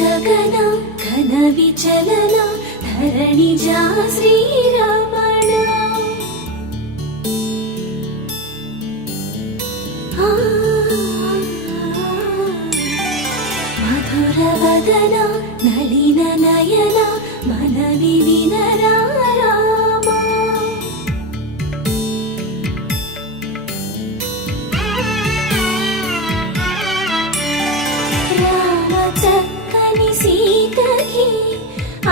గగన ఘన విచలన ధరణిజా శ్రీరమణ మధుర వదన నళిన నయన మనవి వినరా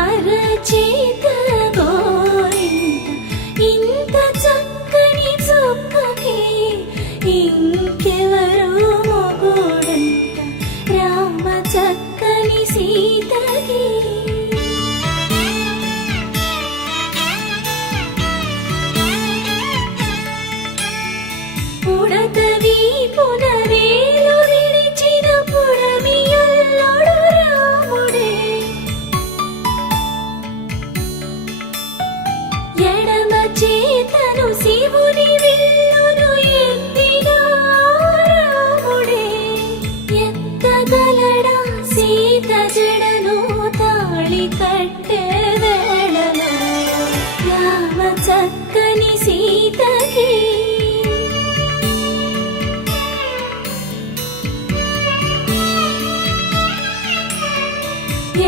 అరచేత గోరింట ఇంత చక్కని చుక్కకి ఇంకెవరు మొగుడంట రామ చక్కని సీతకి పుడతవి పునవేలు విడిచిన పుడమియల్లోడు రాముడే చేతను శివుని విల్లును ఎత్తిగా రాముడే ఎత్తగలడా సీత జడను తాళి కట్టే వేళలో రామ చక్కని సీతకి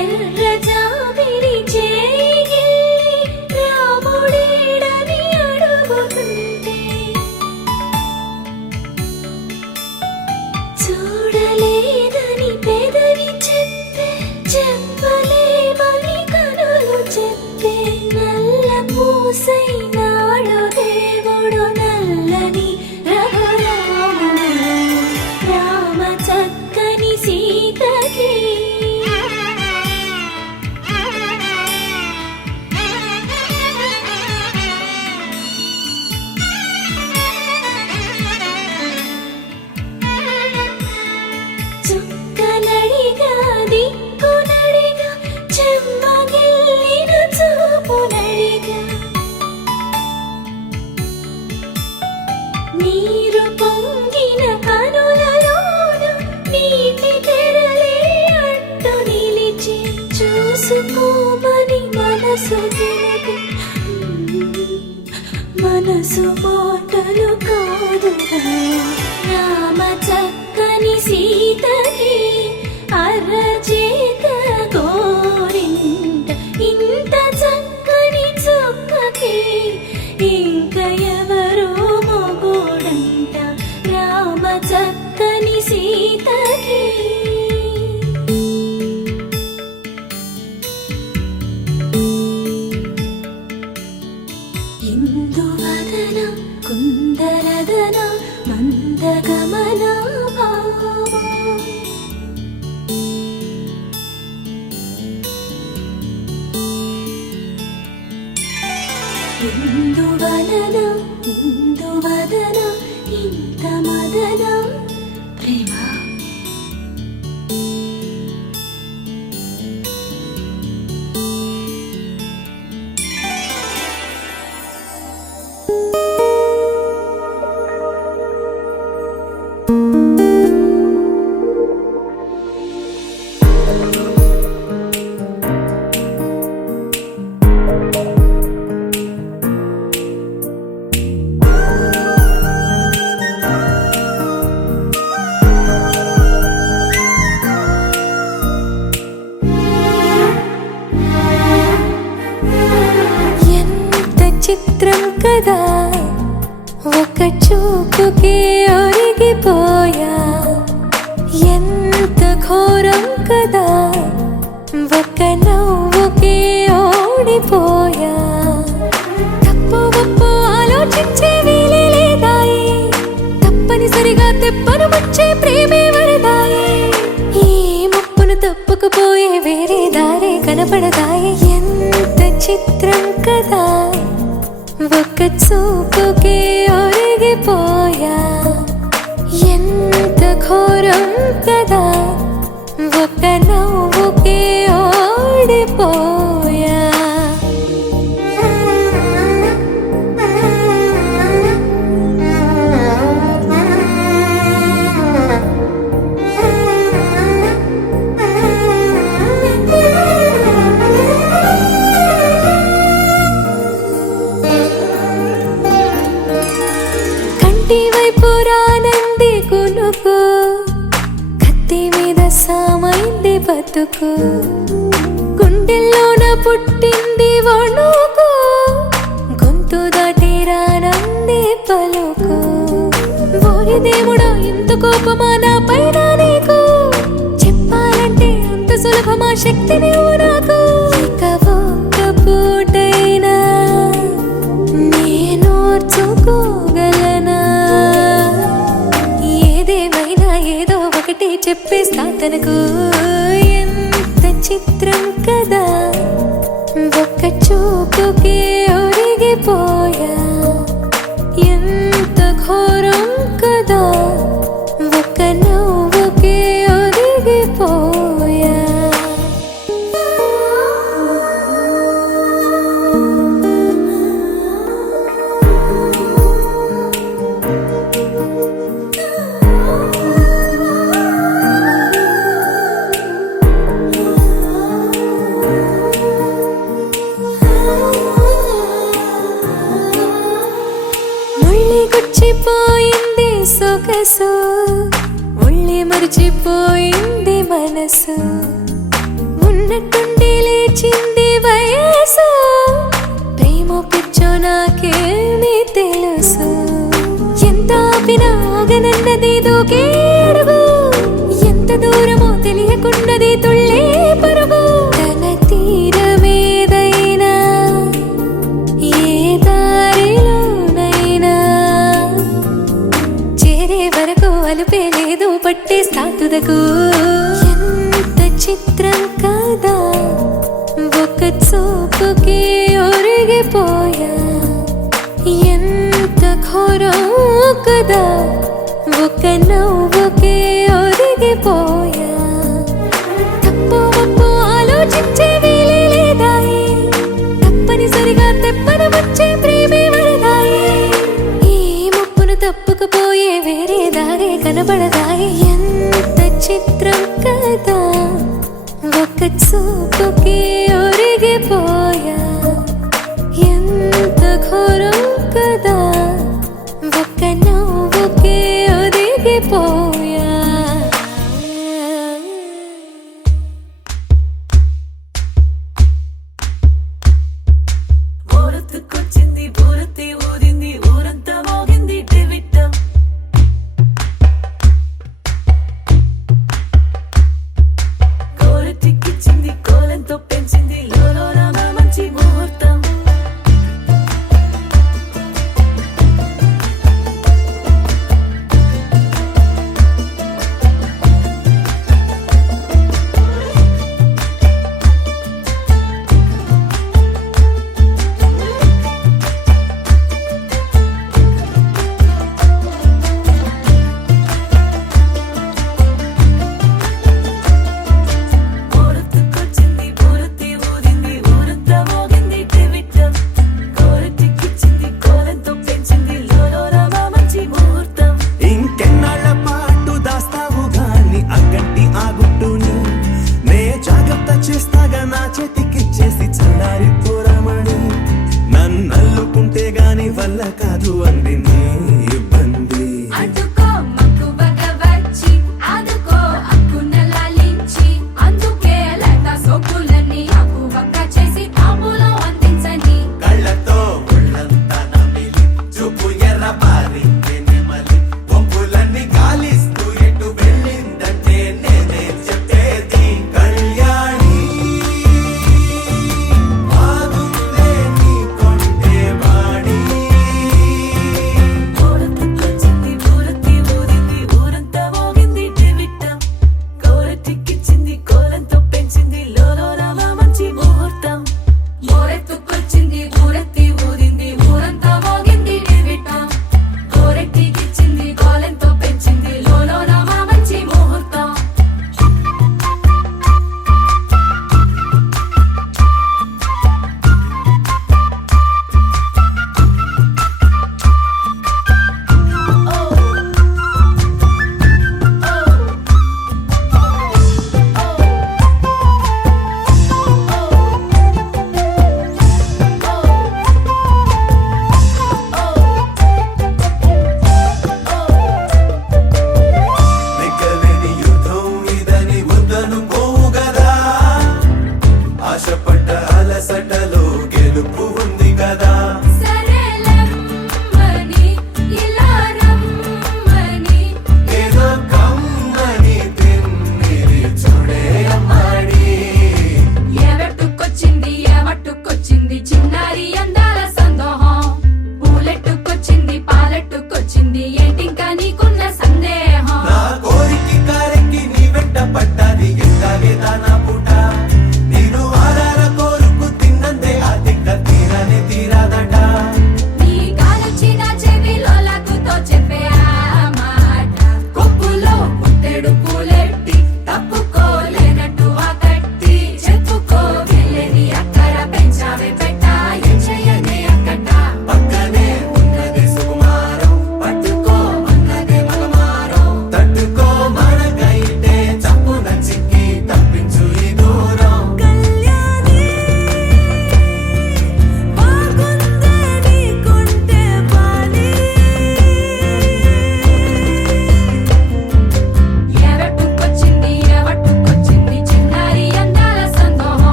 ఎర్ర జాబిరి చేయి రాముడేడని అడుగుతుంటే చూడలేదని పెదవి చెప్పే చెప్పలేమని కనులు చెప్పే నల్ల పూసై నాడు దేవుడు నల్లని రఘురాముడు రామ చక్కని సీతకి చుక్కనడిగా దిక్కునడిగా చెమ్మగిల్లిన చూపునడిగా నీరు పొంగిన కనులలోన నీటి తెరలే అట్టు నిలిచి చూసుకోమని మనసు తెలుగు మనసు మాటలు కాదుగా రామ చక్కని సీతకి అరచేత గోరింట ఇంత చక్కని చుక్కకి ఇంక ఎవరు మొగుడంట రామ చక్కని సీతకి ఇందువదన కుందరదన మందగమన ఇందువదన ఇందువదన ఇంత మదన ప్రేమ చిత్రం కదా ఒక చూపుకి ఒరిగిపోయా ఎంత ఘోరం కదా ఒక నవ్వుకి ఓడిపోయా తప్పు ఒప్పు ఆలోచించే వీలే లేదాయి తప్పనిసరిగా తెప్పను వచ్చే ప్రేమే వరదాయి ఈ ముప్పును తప్పుకుపోయే వేరే దారే కనపడదాయి ఎంత చిత్రం కదా ఒక చూపుకి ఒరిగిపోయా ఎంత ఘోరం కదా ఒక నవ్వుకి ఓడిపోయా బ్రతుకు గుండెల్లోన పుట్టింది వణుకు గొంతు దాటి రానంది పలుకు ఓరి దేవుడా ఇంత కోపమా నా పైన నీకు చెప్పాలంటే అంత సులభమా శక్తి నీవు నాకు ఇక ఒక్క పూటైనా నేనోర్చుకోగలనా ఏదేమైనా ఏదో ఒకటి చెప్పేస్తా తనకు ఎంత చిత్రం కదా ఒక్క చూపుకే ఒరిగిపోయా ఎంత ఘోరం కదా ఒక్క నవ్వుకే ఒరిగిపోయా గుచ్చిపోయింది సొగసు ఒళ్ళి మరిచిపోయింది మనసు ఉన్నట్టుండి లేచింది వయసు ప్రేమ పిచ్చో నాకేమీ తెలుసు ఎంత ఆపినా ఆగనన్నది దూకే అడుగు ఎంత దూరమో తెలియకున్నది తుళ్ళే పరుగు తన తీరమేదైనా ఏ దారిలోనైనా చేరే వరకు అలుపే లేదు పట్టేస్తా తుదకు ఎంత చిత్రం కదా ఒక చూపుకి ఒరిగిపోయా ఎంత ఘోరం కదా ఒక నవ్వుకి ఒరిగిపోయా తప్పు ఒప్పు ఆలోచించే వీలే లేదాయి తప్పనిసరిగా తెప్పన వచ్చే ప్రేమే వరదాయి ఈ ముప్పును తప్పుకుపోయే వేరే దారే కనబడదాయి ఎంత చిత్రం కదా ఒక చూపుకి ఒరిగిపోయా ఎంత ఘోరం కదా ఒక నవ్వుకి ఒరిగిపోయా ఊరొత్తుకొచ్చింది ఊరొత్తి ఊరింది ఊరంతా మోగింది డెవిట్టం కోరటిక్కిచ్చింది కోలంతో పెంచింది లోలోన మంచి ముహూర్తం ఊరొత్తుకొచ్చింది ఊరొత్తి ఊరింది ఊరంతా మోగింది డెవిట్టం కోరటిక్కిచ్చింది కోలంతో పెంచింది లోలోన మంచి ముహూర్తం ఇంకెన్నాళ్ళ పాటు దాస్తావు గాని అగ్గంటి ఆ గుట్టుని నే జాగ్రత్త చేస్తాగా నా చేతికిచ్చేసి చల్లారి పోరమణి నన్నల్లుకుంటే గాని వల్ల కాదు అంది నీ ఇబ్బంది అడ్డుకో మక్కువగా వచ్చి ఆదుకో అక్కున లాలించి అందుకే లత సోకులన్నీ అక్కువగా చేసి తాంబూలం అందించని కళ్ళతో ఒళ్ళంతా నమిలి చూపు ఎర్రబారి నెమలి వంపులన్నీ గాలిస్తూ ఎటు వెళ్ళిందంటే నేనే చెప్పేది కళ్యాణి బాగుందే నీ కొంటే వాడి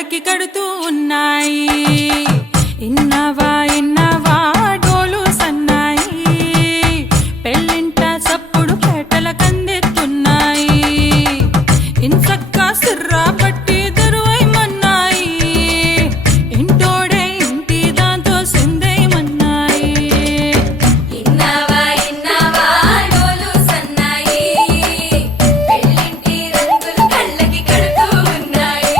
కళ్ళకి కడుతూ ఉన్నాయి. ఇన్నవా ఇన్నవా డోలు సన్నాయి, పెళ్ళింట సప్పుడు పేటల కందెత్తున్నాయి. ఇన్సక్క సిర్రా పట్టి దరువైమన్నాయి, ఇంటోడే ఇంటి దాంతో సిందేయమన్నాయి. ఇన్నవా ఇన్నవా డోలు సన్నాయి, పెళ్ళింటి రంగులు కళ్ళకి కడుతూ ఉన్నాయి.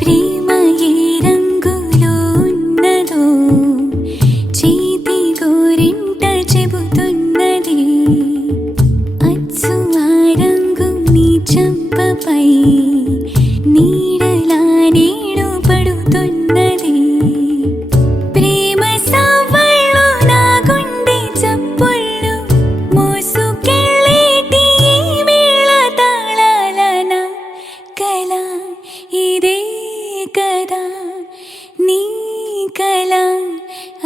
ప్రేమ ఏ రంగులో ఉన్నదో చేతి గోరింట చెబుతున్నది. అచ్చు ఆ రంగు నీ చెంపపై నీడలా నీడు పడుతున్నది. ప్రేమ సవ్వళ్ళు నా గుండె చప్పుళ్ళు మోసుకెళ్ళేటి ఈ మేళ తాళాలన కల ఇదే కదా నీ కల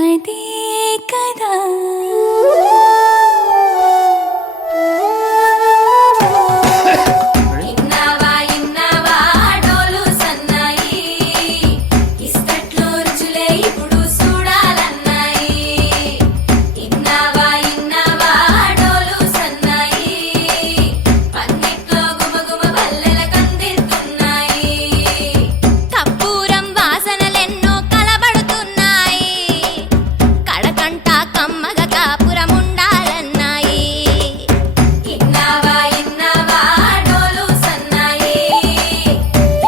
అదే కదా. ఇన్నవా ఇన్నవా డోలు సన్నాయి, ఇస్తట్లో రుచులే ఇప్పుడు చూడాలన్నాయి. ఇన్నవా ఇన్నవా డోలు సన్నాయి, పన్నెట్లో గుమగుమ పల్లెల కందిస్తున్నాయి. కప్పూరం వాసనలెన్నో కలబడుతున్నాయి, కడకంట కమ్మగ కాపురం ఉండాలన్నాయి. ఇన్నవా ఇన్నవా డోలు సన్నాయి,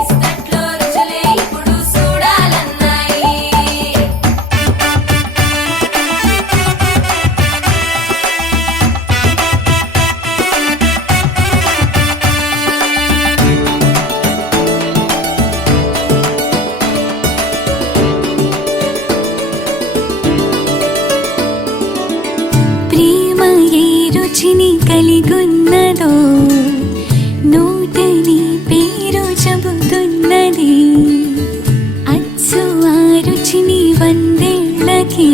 ఇస్తట్లో రుచులే ఇప్పుడు చూడాలన్నాయి. ప్రేమ ఏ రుచిని కలిగున్నదో నోటని పేరు చెబుతున్నది. అచ్చు ఆ రుచిని వందేళ్ళకి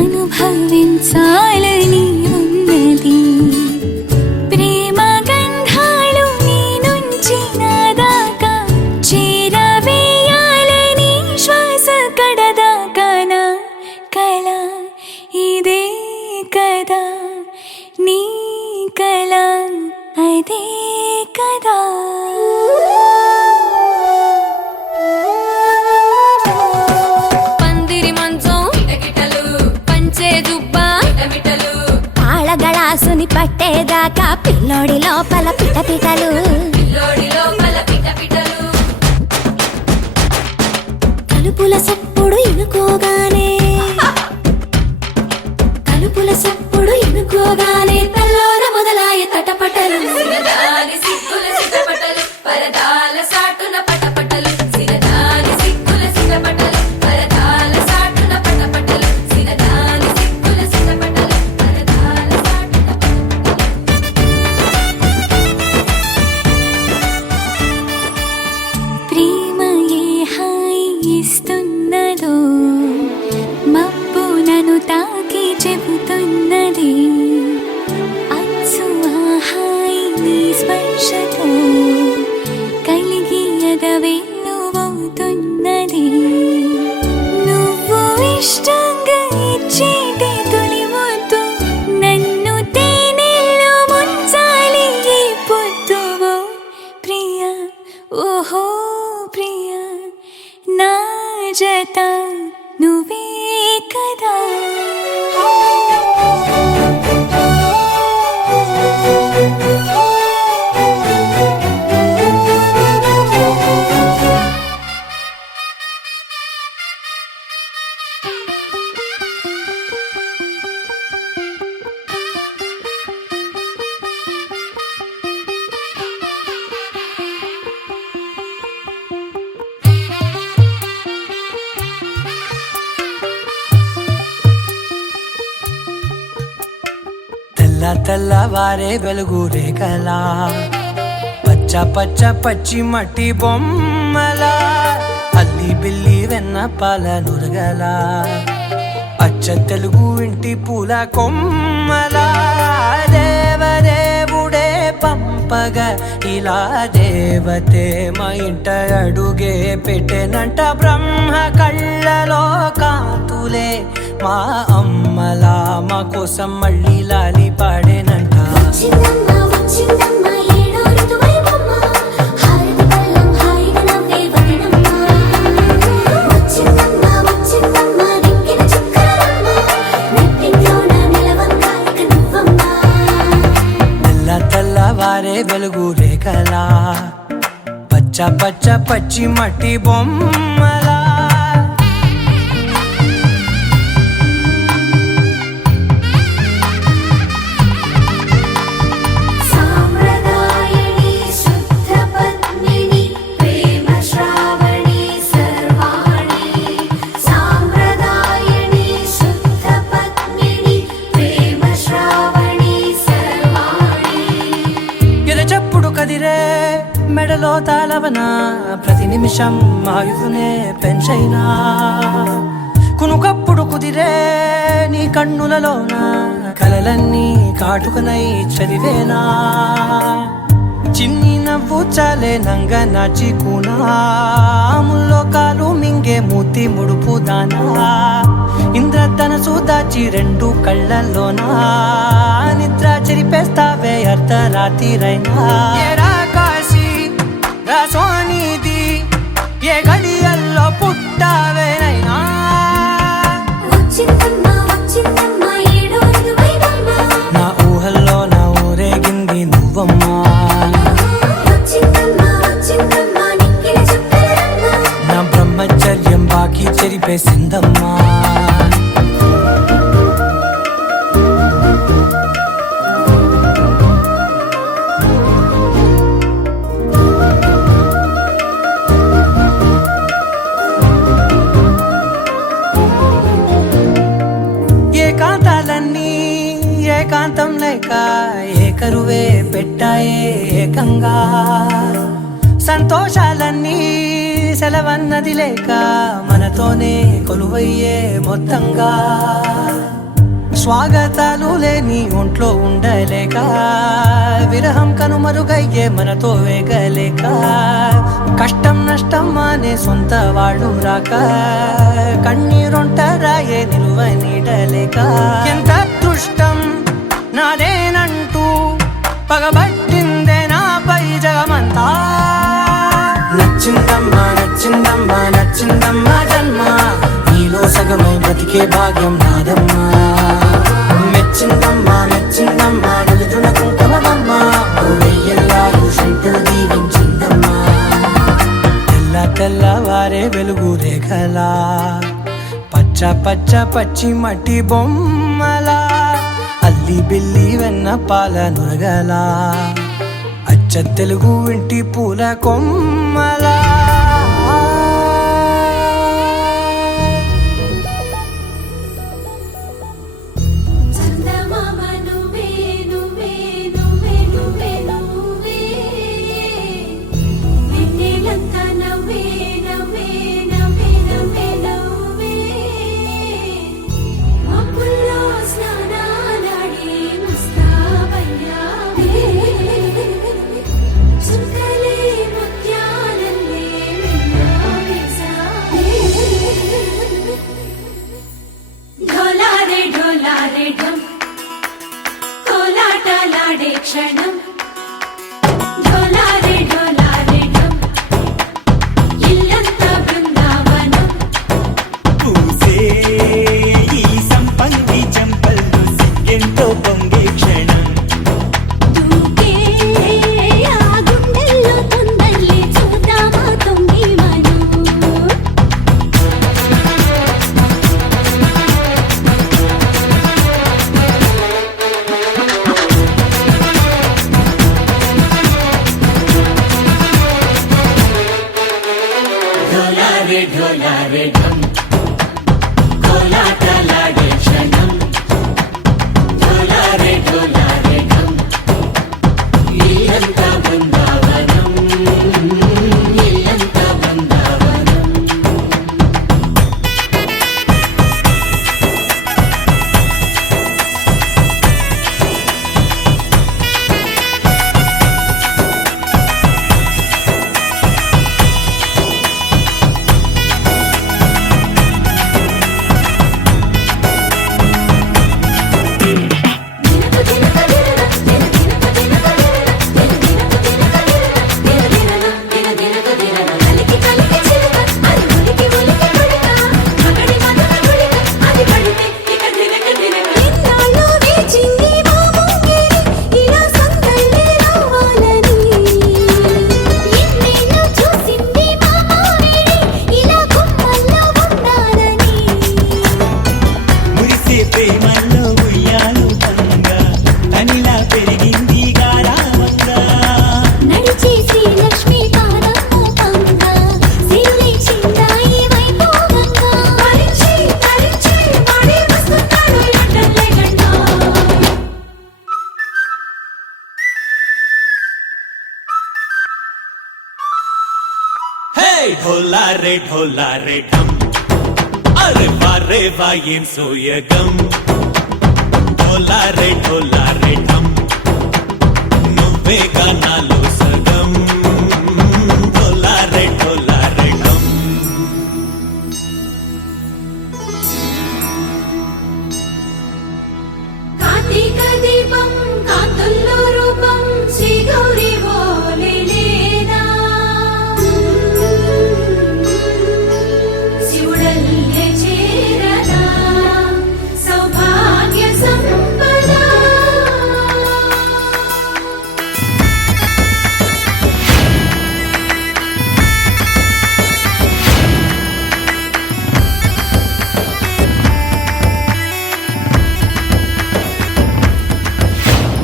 అనుభవించాలని ఉన్నది. ప్రేమ గంధాలు నీ నుంచి నా దాకా చేరవేయాలని శ్వాస కడదాకా నా కల ఇదే కదా నీ కల అదే కదా. పందిరి మంచం కిటకిటలు, పంచే జుబ్బా మిటమిటలు, ఆళగళాసుని పట్టేదాకా పిల్లోడి లోపల పిటపిటలు. పిల్లోడి లోపల పిటపిటలు. తలుపుల సప్పుడు ఇనుకోగానే తలుపుల సప్పుడు ఇనుకోగానే తల్లోన మొదలాయ తటపటలు. సిరదాని సిగ్గుల సిటపటలు, పరదాల సాటున పటపటలు. సిరదాని సిగ్గుల సిటపటలు, పరదాల సాటున పటపటలు. సిరదాని సిగ్గుల సిటపటలు, పరదాల సాటున పటపటలు. ప్రేమ ఏ హాయి ఇస్తున్నదో మబ్బు నన్ను తాకి చెబుతున్నది. అచ్చు ఆ హాయి నీ స్పర్శతో కలిగి ఎదవెల్లువవుతున్నది. నువ్వు ఇష్టంగా ఇచ్చేటి తొలి ముద్దు నన్ను తేనెల్లో ముంచాలి ఈ పొద్దువో ప్రియా. ఓహో ప్రియా, నా జత నువ్వే కదా. తెల్లవారే వెలుగు రేఖలా పచ్చ పచ్చ పచ్చి మట్టి బొమ్మలా అల్లి బిల్లి వెన్న పాల నురగలా అచ్చ తెలుగు ఇంటి పూల కొమ్మలా దేవదేవుడే పంపగా ఇలా దేవతే మా ఇంట అడుగే పెట్టెనంట బ్రహ్మ కళ్ళలో కాంతులే మా అమ్మలా మా కోసం మళ్ళీ లాలి పాడేనంట వచ్చిందమ్మ వచ్చిందమ్మ ఏడో ఋతువైవమ్మ హారతి పళ్ళం హాయిగా నవ్వే వదనమ్మ వచ్చిందమ్మ వచ్చిందమ్మ దిక్కిన చుక్కలమ్మ నెట్టింట్లోన నిలవంగా ఇక నువ్వమ్మ తెల్ల తెల్లవారే వెలుగు రేఖలా పచ్చ పచ్చ పచ్చి మట్టి బొమ్మలా సాంప్రదాయని శుద్ధ పద్మిని ప్రేమ శ్రావణి సర్వాణి సాంప్రదాయని శుద్ధ పద్మిని ప్రేమ శ్రావణి సర్వాణి ఎరచప్పుడు కదిరే మెడలో తాళవన ప్రతి నిమిషం ఆయుధునే పెంచైనా కునుకప్పుడు కుదిరే నీ కన్నులలోన కలలన్నీ కాటుకనై చదివేనా చిన్ని నవ్వు చాలే నంగ నాచి కూనాముల్లో కాలు మింగే మూతి ముడుపు దానా ఇంద్రధనసు దాచి రెండు కళ్ళల్లోనా నిద్ర చెరిపేస్తావే అర్ధరాత్రిరైనా ఏరా కాశీ రాసోనిది ఏ గడియల్లో పుట్టావేనైనా వచ్చిందమ్మ వచ్చిందమ్మ ఏడో ఋతువైవమ్మ నా ఊహల్లో నా ఊరేగింది నువ్వమ్మా వచ్చిందమ్మ వచ్చిందమ్మ నిక్కిన చుక్కలమ్మ నా బ్రహ్మచర్యం బాకీ చెరిపేసిందమ్మా ఏకాంతాలన్నీ ఏకాంతం లేక ఏకరువే పెట్టాయే ఏకంగా సంతోషాలన్నీ సెలవన్నది లేక మనతోనే కొలువయ్యే మొత్తంగా స్వాగతాలు లేని ఒంట్లో ఉండలేక విరహం కనుమరుగయ్యే మనతో వేగలేక కష్టం నష్టం అనే సొంత వాళ్ళు రాక కన్నీరొంటరాయే నిలువ నీడలేక ఎంత అదృష్టం నాదేనంటూ పగబట్టిందే నాపై జగమంతా నచ్చిందమ్మా నచ్చిందమ్మా నచ్చిందమ్మా జన్మ నీలో సగమై బ్రతికే భాగ్యం నాదమ్మా మెచ్చిందమ్మా మెచ్చిందమ్మా నలుజున కుంకుమమ్మా వెయ్యల్లాగు శంకరు దీవించిందమ్మా తెల్ల తెల్లవారే వెలుగు రేఖలా పచ్చ పచ్చ పచ్చి మట్టి బొమ్మలా అల్లి బిల్లి వెన్న పాల నురగలా అచ్చ తెలుగు ఇంటి పూల కొమ్మలా చందమామ నువ్వే నువ్వే నువ్వే నువ్వే నువ్వే వెన్నెలంతా నవ్వే నవ్వే నవ్వే నవ్వే నవ్వే మబ్బుల్లో స్నానాలాడి ముస్తాబయ్యావే చుక్కలే ముత్యాలల్లే వెన్నవేశావే ढोलारे ढोलारे ढम कोलाटलाडे क्षणं ढोलारे ढोलारे ढम इल्लंता बृंदावनं పూసే ఈ సంపంగి చెంపల్లో సిగ్గెంతో పొంగే క్షణం దూకే ఆ గుండెల్లో తొందల్లి చూద్దామా తొంగి మనం ढोला रे ढम अरे वाह ఏం సోయగం ढोला रे ढम నువ్వే గానాలో సగం ढोला रे ढम కార్తీక దీపం కాంతుల్లో రూపం శ్రీ గౌరీ ఓలే లేదా శివుడల్లే చేరదా సౌభాగ్య సంపద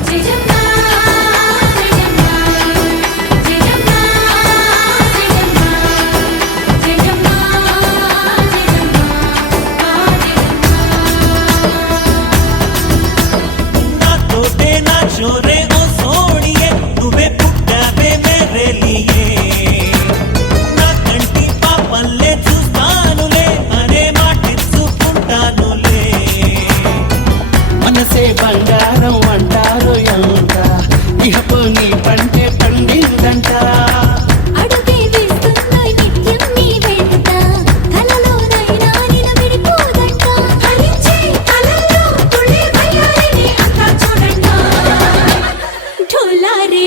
జయజమ్మా జయజమ్మా జయజమ్మా జయజమ్మా నా తోటే నా చోరే ఓ సోడియే నువ్వే పుట్టావే మేరే లియే నా కంటి పాపల్లే చూస్తానులే అనే మాటిచ్చుకుంటానులే మనసే బంగారం అంటారు ఎంత ఇహపు నీ పంటే పండిందంట అడుగే వేస్తున్న నిత్యం నీ వెంట కలలోనైనా నిలబడిపోదంట హరించే కలల్లో తుళ్ళే వయ్యారిని అంతా చూడంట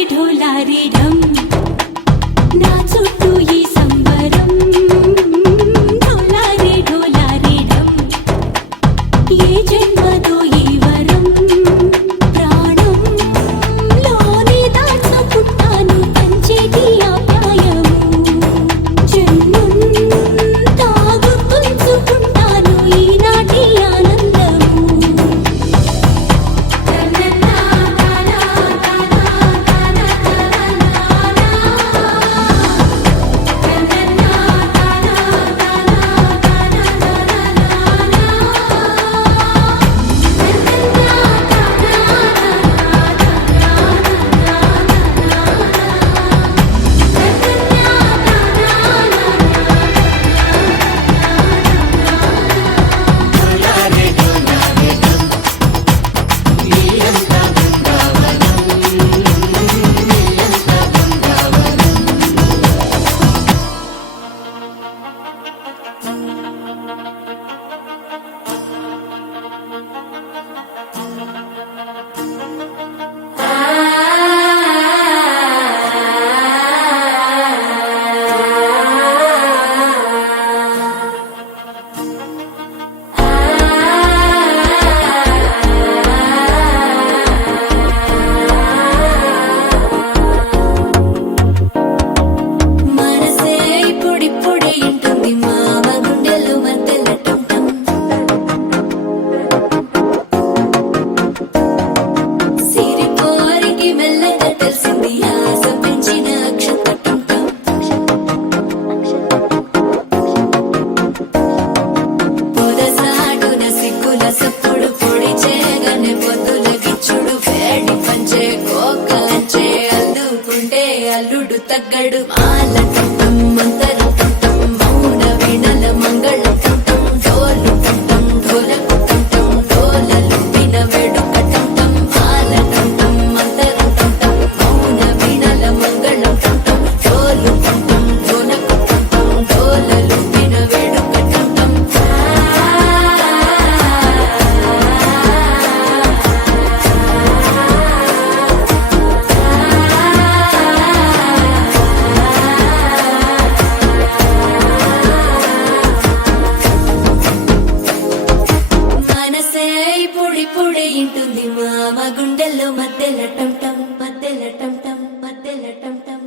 ఢోలా రే ఢమ్ నా చుట్టూ ఈ సంబరం ఢోలా రే ఢమ్ ఏ జన్మదో ఈ వరం ప్రాణంలోనే దాచుకుంటాను పంచేటి ఆప్యాయము జన్మంతా గుర్తుంచుకుంటాను ఈనాటి ఆనందము మనసే ఇప్పుడిప్పుడే ఇంటుంది మామ గుండెలు మధ్యలటం సిరిపోరికి మెల్లగా తెలిసింది ఆశ పెంచిన అక్షతటం పొదసాటున సిగ్గుల సప్పుడు పొడి చేయగానే పొద్దుల గిచ్చుడు వేడి పంచే కోకలంచే అల్లుకుంటే అల్లుడు తగ్గడు మాల కంఠం మంతరం కంఠం మౌన వీణల మంగళ కంఠం డోలు కంఠం ఢోలకు కంఠం డోలలు విన వేడుక కంఠం మాల కంఠం మంతరం కంఠం మౌన వీణల మంగళ కంఠం డోలు కంఠం ఢోలకు కంఠం డోలలు విన వేడుక కంఠం మనసే ఇప్పుడిప్పుడే ఇంటుంది మామ గుండెల్లో మధ్యలటం టం మధ్యలటం టం మధ్యలటం టం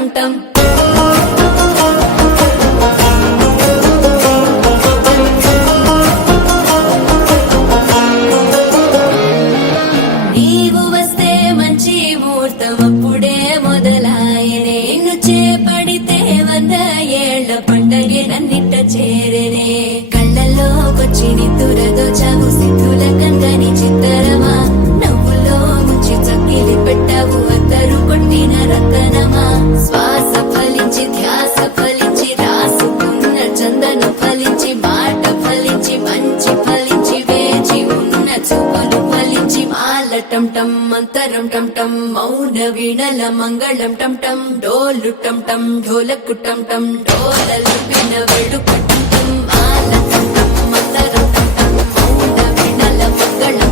టం టం నీవు వస్తే మంచి ముహూర్తం అప్పుడే మొదలాయనే నిన్ను చేపడితే 100 ఏళ్ల పండగే నన్నిట్ట చేరనే కళ్ళలోకొచ్చి నిద్దురదోచావు సిద్ధుల కందని చిత్తరమా నవ్వులో ముంచి చక్కిలి పెట్టావు అద్దరు కొట్టిన రతనమా శ్వాస ఫలించి ధ్యాస ఫలించి రాసుకున్న చందను ఫలించి మాట ఫలించి మంచి ఫలించి వేచి ఉన్న చూపులు ఫలించి మాల టం టం మంతరం టం టం మౌన వీణల మంగళం టం టం డోలు టం టం ఢోలకు టం టం డోలలు పిన వేడుక టం టం మాల టం టం మంతరం టం టం మౌన వీణల మంగళం